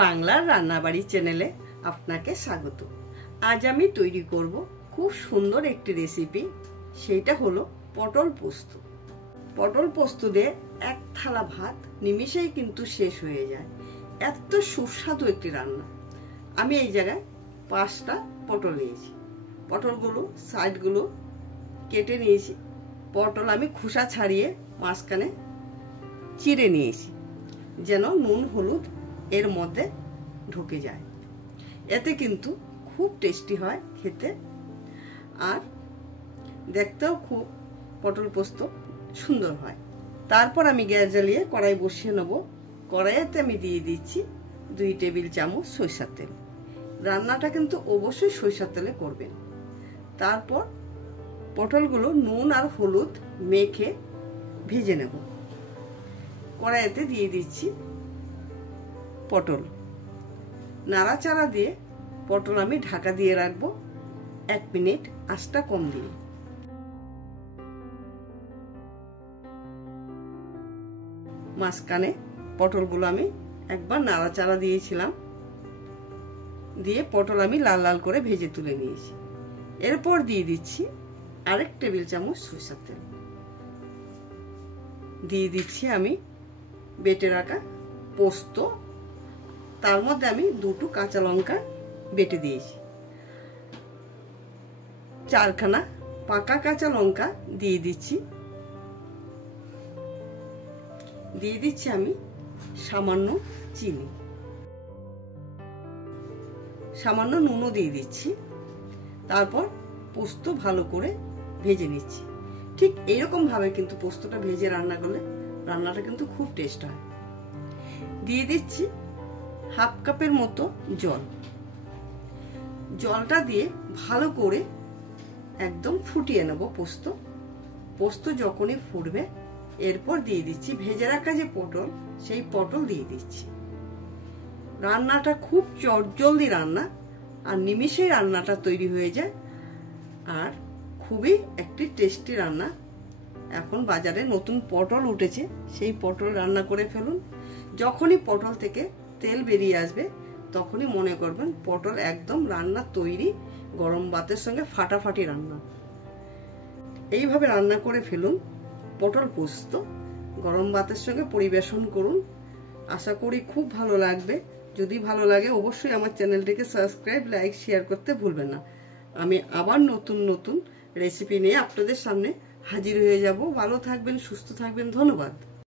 বাংলার রান্নাবাড়ি চ্যানেলে আপনাকে স্বাগত। আজ আমি তৈরি করব খুব সুন্দর একটি রেসিপি, সেটা হলো পটল পোস্ত। পটল পোস্ত দিয়ে এক থালা ভাত নিমিষেই কিন্তু শেষ হয়ে যায়, এত সুস্বাদু একটি রান্না। আমি এই জায়গায় 5টা পটল নিয়েছি। পটলগুলো সাইডগুলো কেটে নিয়েছি। পটল আমি খোসা ছাড়িয়ে মাঝখানে চিড়ে নিয়েছি, যেন নুন হলুদ এর মধ্যে ঢুকে যায়। এতে কিন্তু খুব টেস্টি হয় খেতে, আর দেখতেও খুব পটল পোস্ত সুন্দর হয়। তারপর আমি গ্যাস জ্বালিয়ে কড়াই বসিয়ে নেব। কড়াইতে আমি দিয়ে দিচ্ছি 2 টেবিল চামচ সরিষার তেল। রান্নাটা কিন্তু অবশ্যই সরিষার তেলে করবেন। তারপর পটলগুলো নুন আর হলুদ মেখে ভেজে নেব। কড়াইতে দিয়ে দিচ্ছি পটল। নাড়াচাড়া দিয়ে পটল আমি ঢাকা দিয়ে রাখবো 1 মিনিট, আঁচটা কম দিয়ে। মাঝখানে পটলগুলো আমি একবার নাড়াচাড়া দিয়েছিলাম, দিয়ে পটল আমি লাল লাল করে ভেজে তুলে নিয়েছি। এরপর দিয়ে দিচ্ছি আরেক টেবিল চামচ সরিষার তেল। দিয়ে দিচ্ছি আমি বেটে রাখা পোস্ত। তার মধ্যে আমি 2টো কাঁচা লঙ্কা বেটে দিয়েছি। 4খানা পাকা কাঁচা লঙ্কা দিয়ে দিচ্ছি। দিয়ে দিচ্ছি আমি সামান্য চিনি, সামান্য নুনও দিয়ে দিচ্ছি। তারপর পোস্ত ভালো করে ভেজে নিচ্ছি। ঠিক এইরকম ভাবে কিন্তু পোস্তটা ভেজে রান্না করলে রান্নাটা কিন্তু খুব টেস্ট হয়। দিয়ে দিচ্ছি 1/2 কাপের মতো জল। জলটা দিয়ে ভালো করে একদম ফুটিয়ে নেব পোস্ত। পোস্ত যখনই ফুটবে, এরপর দিয়ে দিচ্ছি ভেজে রাখা যে পটল, সেই পটল দিয়ে দিচ্ছি। রান্নাটা খুব চটজলদি রান্না, আর নিমিষেই রান্নাটা তৈরি হয়ে যায়, আর খুবই একটি টেস্টি রান্না। এখন বাজারে নতুন পটল উঠেছে, সেই পটল রান্না করে ফেলুন। যখনই পটল থেকে তেল বেরিয়ে আসবে, তখনই মনে করবেন পটল একদম রান্না তৈরি। গরম ভাতের সঙ্গে ফাটাফাটি রান্না। এইভাবে রান্না করে ফেলুন পটল পোস্ত, গরম ভাতের সঙ্গে পরিবেশন করুন। আশা করি খুব ভালো লাগবে। যদি ভালো লাগে অবশ্যই আমার চ্যানেলটিকে সাবস্ক্রাইব, লাইক, শেয়ার করতে ভুলবেন না। আমি আবার নতুন নতুন রেসিপি নিয়ে আপনাদের সামনে হাজির হয়ে যাব। ভালো থাকবেন, সুস্থ থাকবেন। ধন্যবাদ।